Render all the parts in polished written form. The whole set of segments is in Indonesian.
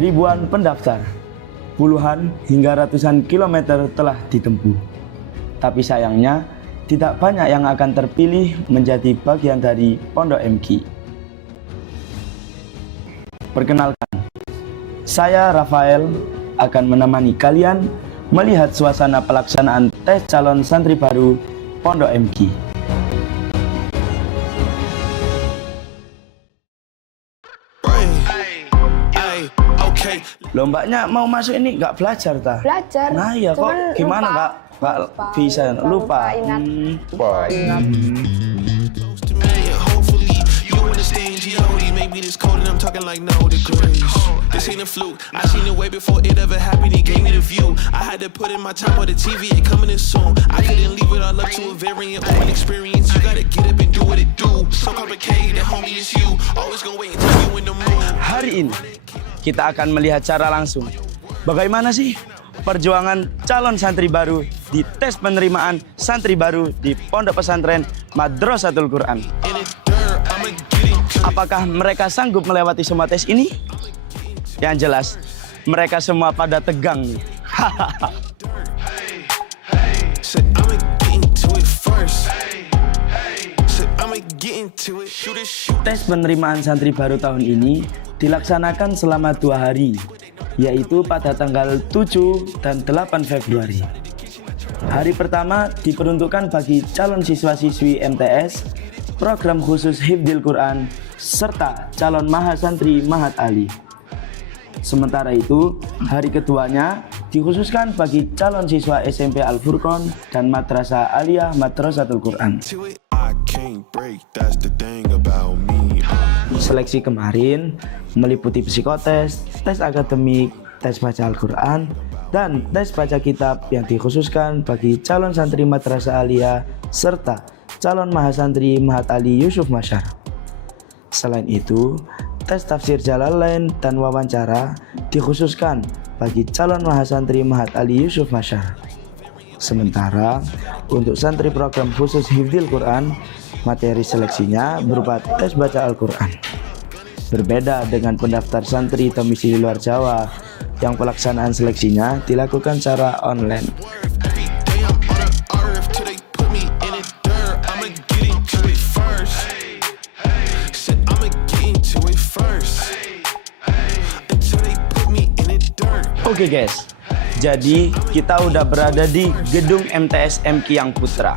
ribuan pendaftar, puluhan hingga ratusan kilometer telah ditempuh. Tapi sayangnya, tidak banyak yang akan terpilih menjadi bagian dari Pondok MQ. Perkenalkan, saya Rafael akan menemani kalian melihat suasana pelaksanaan tes calon santri baru Pondok MQ. Lombanya mau masuk ini nggak belajar ta? Belajar. Nah ya kok gimana nggak bisa lupa. Ingat. Maybe this cold and I'm talking like no degrees. This ain't a fluke. I seen it way before it ever happened. He gave me the view. I had to put in my time on the TV. It coming in soon. I couldn't leave it all up to a variant or an experience. You gotta get up and do what it do. So complicated, homie, it's you. Always gonna wait until you in the mood. Hari ini kita akan melihat secara langsung bagaimana sih perjuangan calon santri baru di tes penerimaan santri baru di Pondok Pesantren Madrasatul Quran. Apakah mereka sanggup melewati semua tes ini? Yang jelas, mereka semua pada tegang nih. Tes penerimaan santri baru tahun ini dilaksanakan selama 2 hari, yaitu pada tanggal 7 dan 8 Februari. Hari pertama diperuntukkan bagi calon siswa-siswi MTS, program khusus Hifdzil Quran, serta calon mahasantri Mahat Ali. Sementara itu, hari keduanya dikhususkan bagi calon siswa SMP Al-Furqon dan Madrasah Aliyah Madrasatul Quran. Seleksi kemarin meliputi psikotes, tes akademik, tes baca Al-Quran, dan tes baca kitab yang dikhususkan bagi calon santri Madrasah Aliyah serta calon mahasantri Mahat Ali Yusuf Masyar. Selain itu, tes tafsir Jalalain dan wawancara dikhususkan bagi calon mahasantri Mahat Ali Yusuf Masyar. Sementara untuk santri program khusus Hifdzil Quran, materi seleksinya berupa tes baca Al-Quran. Berbeda dengan pendaftar santri domisili luar Jawa yang pelaksanaan seleksinya dilakukan secara online. Oke guys, jadi kita udah berada di gedung MTS MQ Yang Putra,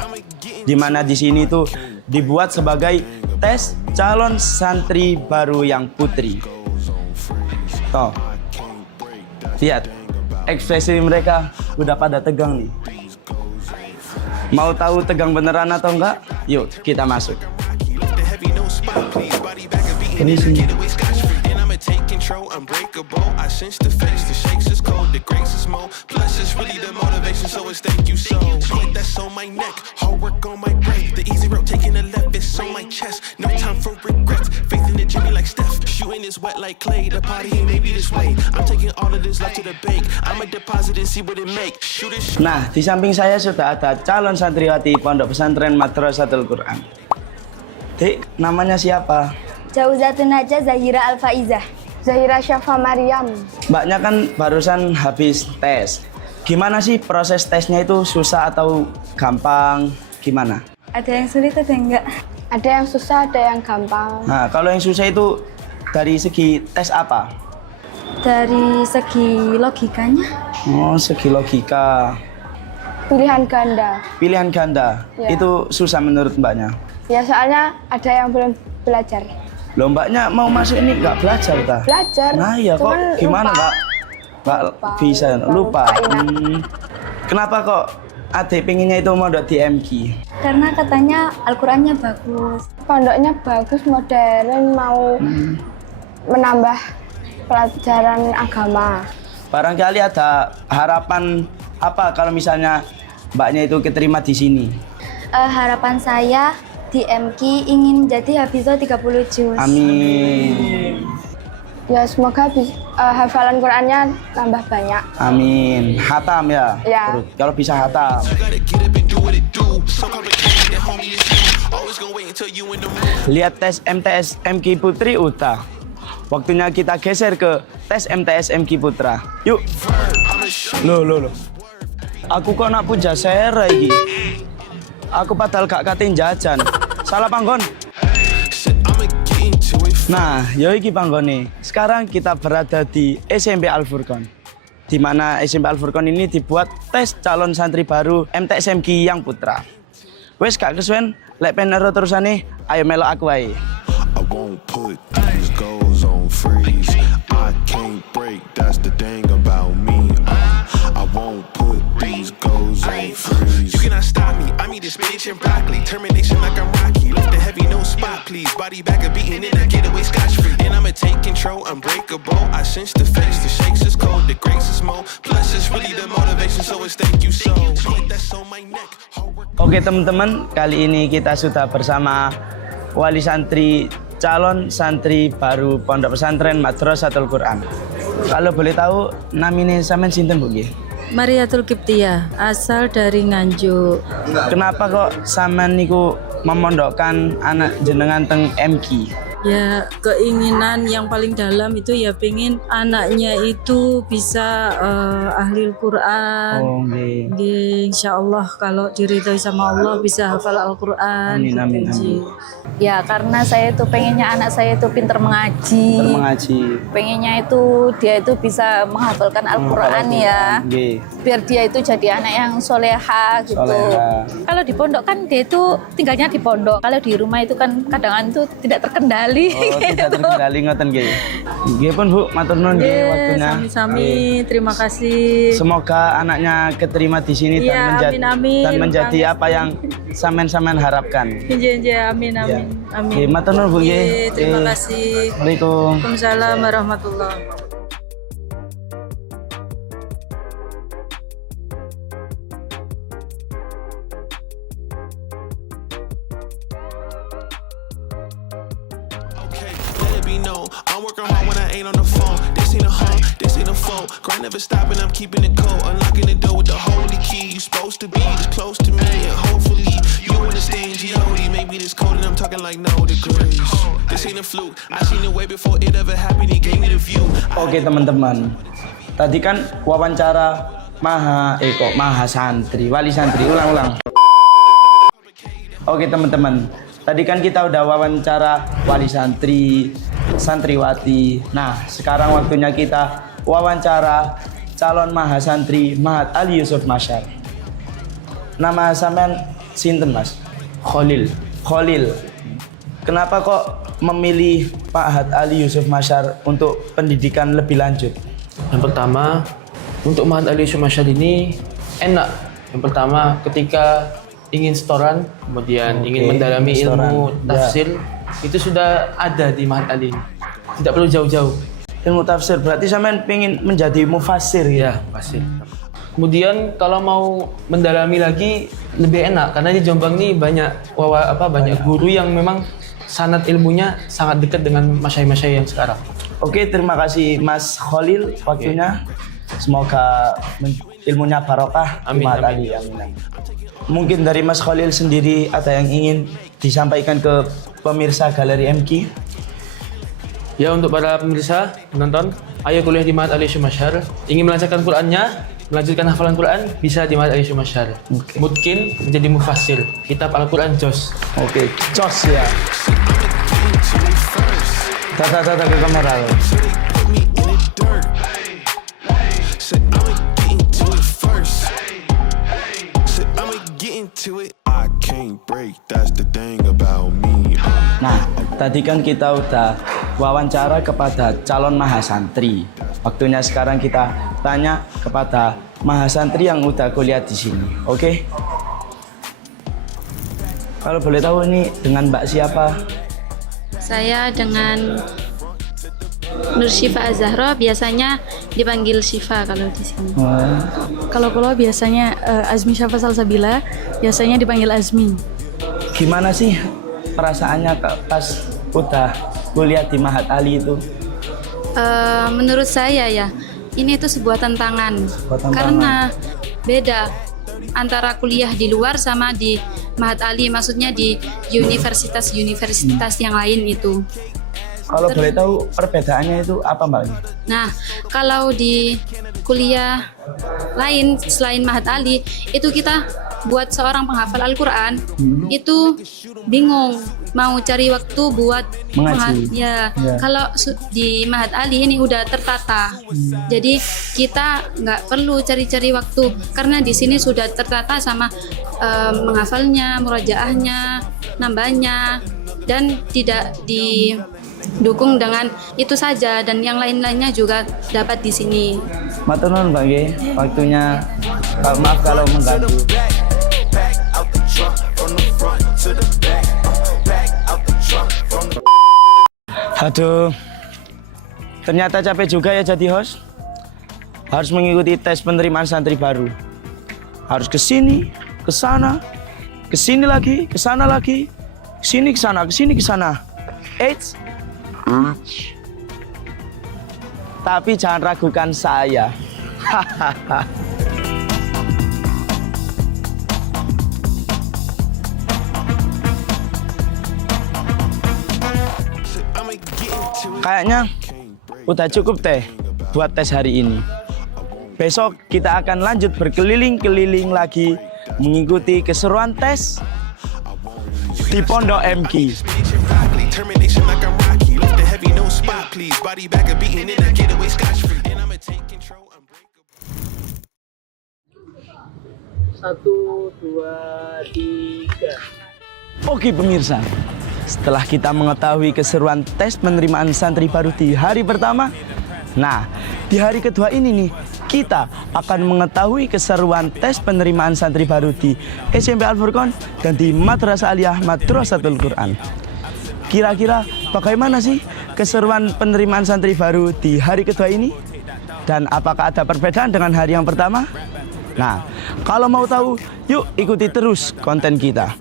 di mana di sini tuh dibuat sebagai tes calon santri baru yang putri. Tuh, lihat ekspresi mereka udah pada tegang nih. Mau tahu tegang beneran atau enggak? Yuk kita masuk. Ini sini. Unbreakable, I sense the face, the shakes is cold, the grace is more. Plus it's really the motivation, so it's thank you so. Like that's on my neck, hard work on my brain. The easy road taking the left, it's on my chest. No time for regrets, faith in the Jimmy like Steph. Shooting is wet like clay, the party ain't maybe this way. I'm taking all of this love to the bank. I'ma deposit and see what it make. Shoot it. Nah, di samping saya sudah ada calon santriwati Pondok Pesantren Madrasatul Quran. Dik, namanya siapa? Jauzatun Najah Zahira Al-Faizah. Zahira Syafa Maryam. Mbaknya kan barusan habis tes. Gimana sih proses tesnya itu, susah atau gampang? Gimana? Ada yang sulit, ada yang enggak. Ada yang susah, ada yang gampang. Nah, kalau yang susah itu dari segi tes apa? Dari segi logikanya. Oh, segi logika. Pilihan ganda. Pilihan ganda. Ya. Itu susah menurut mbaknya? Ya soalnya ada yang belum belajar. Loh, mbaknya mau masuk ini nggak belajar ta? Belajar. Nah ya kok gimana nggak bisa lupa. Kenapa kok adik pinginnya itu mondok di MQ? Karena katanya Al-Qurannya bagus. Pondoknya bagus, modern, mau menambah pelajaran agama. Barangkali ada harapan apa kalau misalnya mbaknya itu keterima di sini? Harapan saya di MQ ingin menjadi hafizah 30 juz. Amin. Ya semoga hafalan Qurannya nambah banyak. Amin. Hatam ya? Ya. Kalau bisa hatam. Lihat tes MTS MQ Putri udah. Waktunya kita geser ke tes MTSMQ Putra. Yuk. Loh. Aku kok nak puja sera iki. Aku padahal gak katin jajan. Salah panggon. Nah, yo iki panggone. Sekarang kita berada di SMP Al Furqon. Di mana SMP Al Furqon ini dibuat tes calon santri baru MTSMQ yang Putra. Wes gak kesuwen, lek pengen ero terusane, ayo melok aku wae. I won't put these goals on freeze. I can't break, that's the thing about me. I won't put these goals on freeze. You cannot stop me. I mean, this spinach and broccoli. Termination like I'm Rocky. Lift the heavy, no spot, please. Body back a beating in, I get away scotch free. And I'ma take control, unbreakable. I sense the face, the shakes is cold, the grace is more. Plus, it's really the motivation, so it's thank you so. Put that on my neck. Oke teman-teman, kali ini kita sudah bersama wali santri calon santri baru Pondok Pesantren Madrasatul Quran. Kalau boleh tahu namanya sampean sinten Bu nggih? Mariatul Kiptiyah, asal dari Nganjuk. Kenapa kok sampean niku memondokkan anak jenengan teng MQ? Ya, keinginan yang paling dalam itu ya pengen anaknya itu bisa ahli Al-Quran. Oh nggih. Nggih, insyaallah kalau diridhoi sama Allah bisa hafal Al-Quran. Amin, amin, Ji. Ya karena saya itu pengennya anak saya itu pinter mengaji. Mengaji. Pengennya itu dia itu bisa menghafalkan Al-Quran ya. Nggih. Biar dia itu jadi anak yang soleha gitu. Soleha. Kalau di pondok kan dia itu tinggalnya di pondok. Kalau di rumah itu kan kadang itu tidak terkendali. Oh, tidak terkendali ngoten nggih. Nggih pun Bu, matur nuwun nggih waktunya. Sami-sami, terima kasih. Semoga anaknya keterima di sini Iya, amin. dan menjadi apa yang sampean harapkan. Iya, amin. Nggih, Amin. matur nuwun Bu nggih. Nggih, terima Nggih. kasih. Waalaikumsalam. Waalaikumsalam warahmatullahi. Okay, let it be known. I'm working hard when I ain't on the phone. This ain't a home, this ain't a phone. Grind never stopping, I'm keeping it cold. Unlocking the door with the holy key. You supposed to be this close to me, and hopefully you understand G.O.D. Maybe this cold and I'm talking like no degrees. This ain't a fluke. I seen it way before it ever happened. He gave me the view. Oke teman-teman, tadi kan wawancara maha santri, wali santri, ulang. Oke teman-teman, tadi kan kita udah wawancara wali santri, santriwati. Nah sekarang waktunya kita wawancara calon maha santri Mahat Ali Yusuf Masyar. Nama sampean sinten Mas? Khalil. Kenapa kok memilih Pak Mahat Ali Yusuf Masyar untuk pendidikan lebih lanjut? Yang pertama, untuk Mahat Ali Yusuf Masyar ini enak. Yang pertama, ketika ingin setoran, kemudian ingin mendalami setoran. ilmu tafsir, itu sudah ada di Mahat Ali. Tidak perlu jauh-jauh. Ilmu tafsir berarti sampean pengen menjadi mufassir ya? Pasti. Kemudian kalau mau mendalami lagi lebih enak karena di Jombang ini banyak banyak guru yang memang sanad ilmunya sangat dekat dengan masyayikh-masyayikh yang sekarang. Oke, terima kasih Mas Khalil waktunya. Semoga ilmunya barokah. Amin, Mahat amin. Ali, amin. Mungkin dari Mas Khalil sendiri ada yang ingin disampaikan ke pemirsa Galeri MQ? Ya, untuk para pemirsa, penonton, ayo kuliah di Mahat Ali Yusuf Masyar. Ingin melancarkan Qurannya, melanjutkan hafalan Quran, bisa di Mahat Ali Yusuf Masyar. Oke. Mungkin menjadi mufassir. Kitab Al-Quran jos. Oke, jos ya. Tata ke kamera lo. Put me in the dirt. Said I'ma get into it first. Said I'ma get into it. I can't break, that's the thing about me. Nah, tadi kan kita udah wawancara kepada calon mahasantri. Waktunya sekarang kita tanya kepada mahasantri yang udah kuliah di sini. Oke? Kalau boleh tahu ini dengan Mbak siapa? Saya dengan Nur Syifa Az-Zahra, biasanya dipanggil Syifa kalau di sini. Kalau biasanya Azmi Syafa Salsabila, biasanya dipanggil Azmi. Gimana sih perasaannya pas udah kuliah di Mahat Ali itu? Menurut saya ya, ini itu sebuah tantangan. Karena beda antara kuliah di luar sama di Mahat Ali, maksudnya di universitas yang lain itu. Kalau boleh tahu perbedaannya itu apa Mbak? Nah, kalau di kuliah lain selain Mahat Ali, itu kita buat seorang penghafal Al-Quran itu bingung mau cari waktu buat Mengaji. ya. Ya. Kalau di Mahat Ali ini udah tertata, jadi kita nggak perlu cari-cari waktu karena di sini sudah tertata sama menghafalnya, murajaahnya, nambahnya, dan tidak didukung dengan itu saja, dan yang lain-lainnya juga dapat di sini. Matur nuwun Mbak nggih, waktunya maaf kalau mengganggu. Aduh, ternyata capek juga ya jadi host. Harus mengikuti tes penerimaan santri baru. Harus ke sini, ke sana, ke sini lagi, ke sana lagi, ke sini, ke sana, ke sini, ke sana. Eits. Tapi jangan ragukan saya. Hahaha. Kayaknya udah cukup teh buat tes hari ini. Besok kita akan lanjut berkeliling-keliling lagi mengikuti keseruan tes di Pondok MQ. Termination like I'm Rocky. Lift the heavy, no spot, please. Body back a beating in that getaway scotch free. And I'ma take control. Unbreakable. 1, 2, 3. Oke pemirsa, setelah kita mengetahui keseruan tes penerimaan santri baru di hari pertama, nah di hari kedua ini nih kita akan mengetahui keseruan tes penerimaan santri baru di SMP Al-Furqon dan di Madrasah Aliyah Madrasatul Quran. Kira-kira bagaimana sih keseruan penerimaan santri baru di hari kedua ini? Dan apakah ada perbedaan dengan hari yang pertama? Nah, kalau mau tahu, yuk ikuti terus konten kita.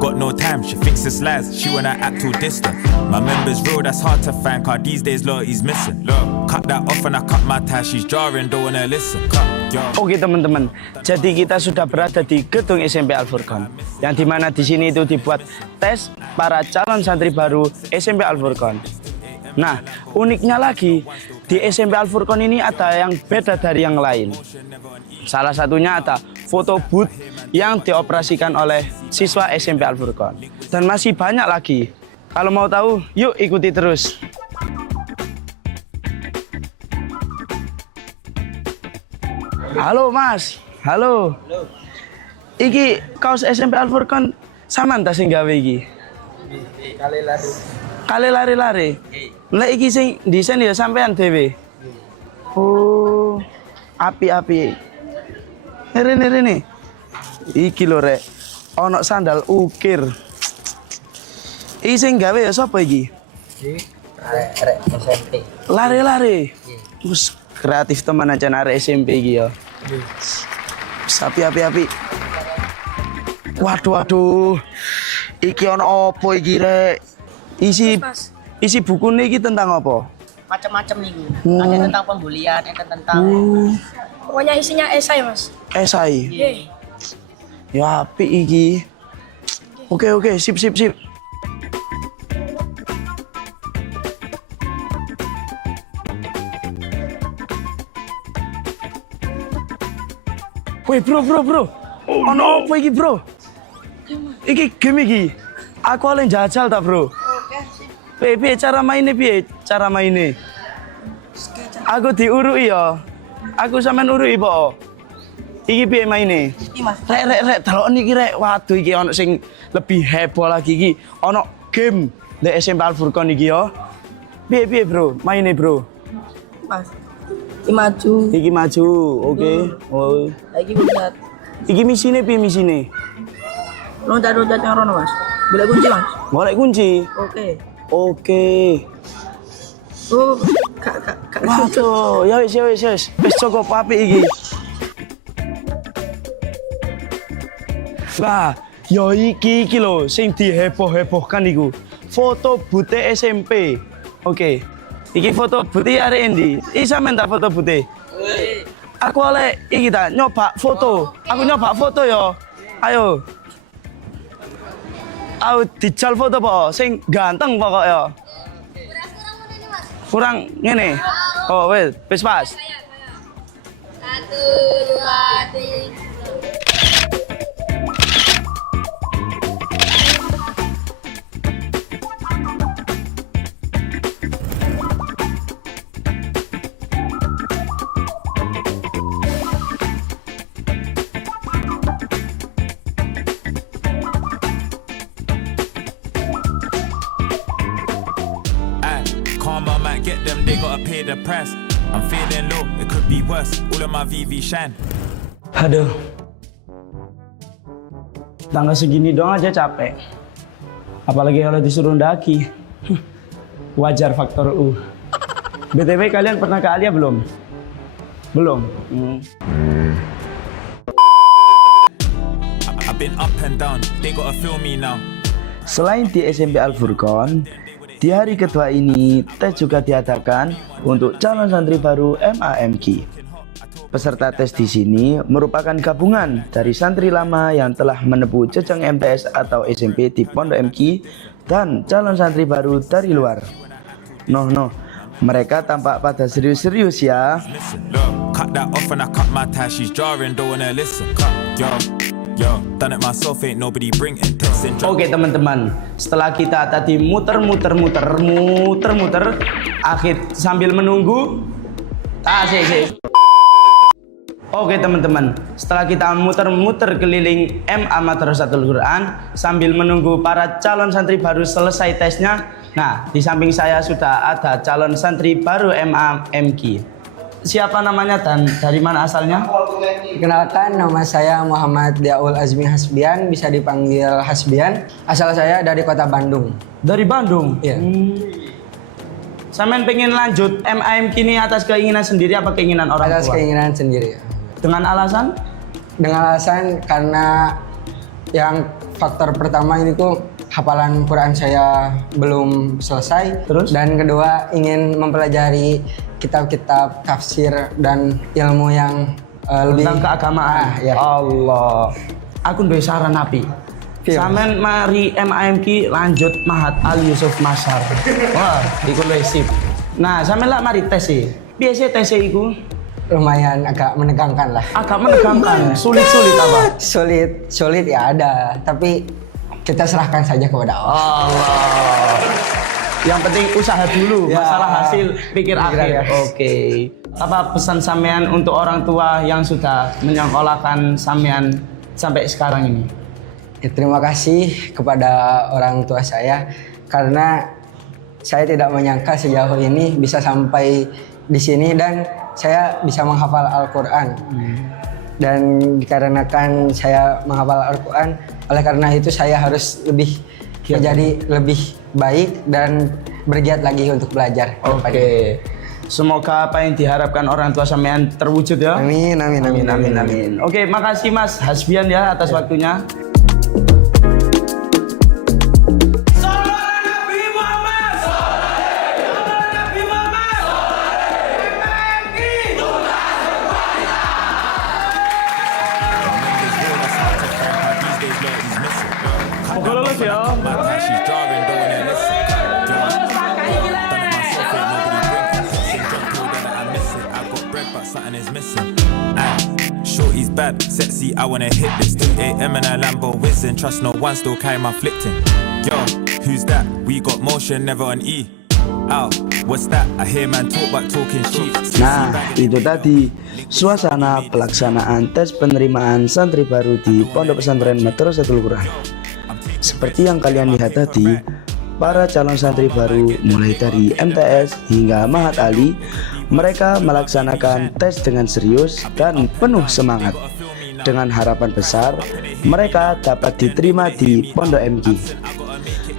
Got no time, she thinks it's lies. She wanna act too distant. My member's real, that's hard to find. Cause these days, loyalty's missing. Look, cut that off and I cut my tie. She's jarring, don't wanna listen. Oke teman-teman, jadi kita sudah berada di gedung SMP Al-Furqon, yang dimana di sini itu dibuat tes para calon santri baru SMP Al-Furqon. Nah, uniknya lagi di SMP Al-Furqon ini ada yang beda dari yang lain. Salah satunya ada foto booth yang dioperasikan oleh siswa SMP Al-Furqon. Dan masih banyak lagi. Kalau mau tahu, yuk ikuti terus. Halo Mas, halo. Iki kaos SMP Al-Furqon sampean ta sing gawe iki? Kali lari-lari. Lah iki sing desain ya sampean dhewe. Oh, api-api. Rene. Iki lho rek, ono sandal ukir. Iki sing gawe ya sapa iki? Arek SMP. Lari-lari. Wes kreatif teman aja arek SMP iki ya. Sapi api-api. Waduh. Iki ono opo iki rek? Isi bukune iki tentang apa? Macam-macam nih gue. Ada tentang pembulian, ada tentang Pokoknya isinya esai, Mas. Esai. Iya. Ya apik iki. Oke, sip. Woi bro. Ono apa iki bro? Iki game iki. Aku oleh jajal tak bro? Piye cara mainnya? Aku diurui ya. Aku sampean urui po. Iki piye maine? Iki Mas. Rek, delok niki rek. Waduh iki ono sing lebih heboh lagi iki. Ono game di SMP Al-Furqon iki ya. Piye bro? Maine bro. Mas. Iki maju. Iki maju, oke. Oh. Lagi buat Iki misine piye misine? loncat-loncat yang rono, Mas. Boleh kunci, Mas. Golek kunci. Oke. Oh, kak. Waduh, ya wis. Wis cukup apik iki. Lah, yo iki lho sing diheboh-hebohkan iku. Foto bute SMP. Oke. Iki foto bute arek endi? Iki sampean tak foto bute? Aku oleh iki ta nyoba foto. Aku nyoba foto yo. Ayo. Aku dijal foto po, sing ganteng pokoknya. kurang ngene. Oh, wes pas. 1, 2, 3. Karma might get them, they gotta pay the price. I'm feeling low, it could be worse. All of my VV shine. Aduh. Tangga segini doang aja capek. Apalagi kalau disuruh daki. Wajar faktor U. BTW kalian pernah ke Alia belum? Belum. I've been up and down, they gotta feel me now. Selain di SMP Al Furqon, di hari kedua ini tes juga diadakan untuk calon santri baru MAMK. Peserta tes di sini merupakan gabungan dari santri lama yang telah menempuh jenjang MTS atau SMP di Pondok MK dan calon santri baru dari luar. Mereka tampak pada serius-serius ya. Cut that off and I cut my tie, she's jarring, don't wanna listen. Yo, done it myself, ain't nobody bring it. Oke teman-teman, setelah kita tadi muter, akhir sambil menunggu. Oke teman-teman, setelah kita muter-muter keliling MA Madrasatul Quran sambil menunggu para calon santri baru selesai tesnya. Nah, di samping saya sudah ada calon santri baru MAMK. Siapa namanya dan dari mana asalnya? Kenalkan, nama saya Muhammad Diaul Azmi Hasbian, bisa dipanggil Hasbian. Asal saya dari kota Bandung. Dari Bandung? Iya. Sampean pengen lanjut MAMK ini atas keinginan sendiri apa keinginan orang tua? Atas keinginan sendiri. Dengan alasan? Dengan alasan karena yang faktor pertama ini tuh hafalan Quran saya belum selesai. Terus? Dan kedua ingin mempelajari kitab-kitab tafsir dan ilmu yang lebih tentang keagamaan. Ya. Allah. Aku duwe saran api. Sampeyan mari MAMK lanjut Mahat Al Yusuf Masar. Wah, iku sip. Nah, sampeyan lah mari tes sih. Biasa tes iku lumayan agak menegangkan lah. Agak menegangkan. Sulit-sulit apa? Sulit ya ada, tapi kita serahkan saja kepada Allah. Yang penting usaha dulu, ya, masalah hasil pikir akhir. Ya. Oke. Apa pesan sampean untuk orang tua yang sudah menyekolahkan sampean sampai sekarang ini? Ya, terima kasih kepada orang tua saya karena saya tidak menyangka sejauh ini bisa sampai di sini dan saya bisa menghafal Al-Quran. Dan dikarenakan saya menghafal Al-Quran, oleh karena itu saya harus menjadi lebih baik dan bergiat lagi untuk belajar. Oke. Semoga apa yang diharapkan orang tua sampean terwujud ya. Amin. Oke, makasih Mas Hasbian ya atas waktunya. Shorty's bad, sexy, I wanna hit this. 2 AM and a Lambo whizzing, trust no one, still carry my flipping. Yo, who's that? We got motion, never on E. Ow, what's that? I hear man talk but talking cheap. Nah, itu tadi suasana pelaksanaan tes penerimaan santri baru di Pondok Pesantren Madrasatul Quran. Seperti yang kalian lihat tadi, para calon santri baru mulai dari MTS hingga Mahat Ali, mereka melaksanakan tes dengan serius dan penuh semangat. Dengan harapan besar, mereka dapat diterima di Pondok MK.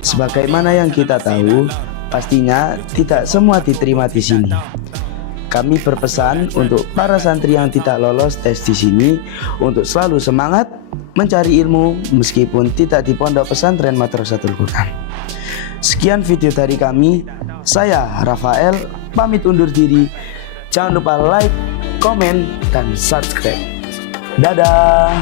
Sebagaimana yang kita tahu, pastinya tidak semua diterima di sini. Kami berpesan untuk para santri yang tidak lolos tes di sini untuk selalu semangat mencari ilmu meskipun tidak di Pondok Pesantren Madrasatul Quran. Sekian video dari kami. Saya Rafael pamit undur diri. Jangan lupa like, komen, dan subscribe. Dadah.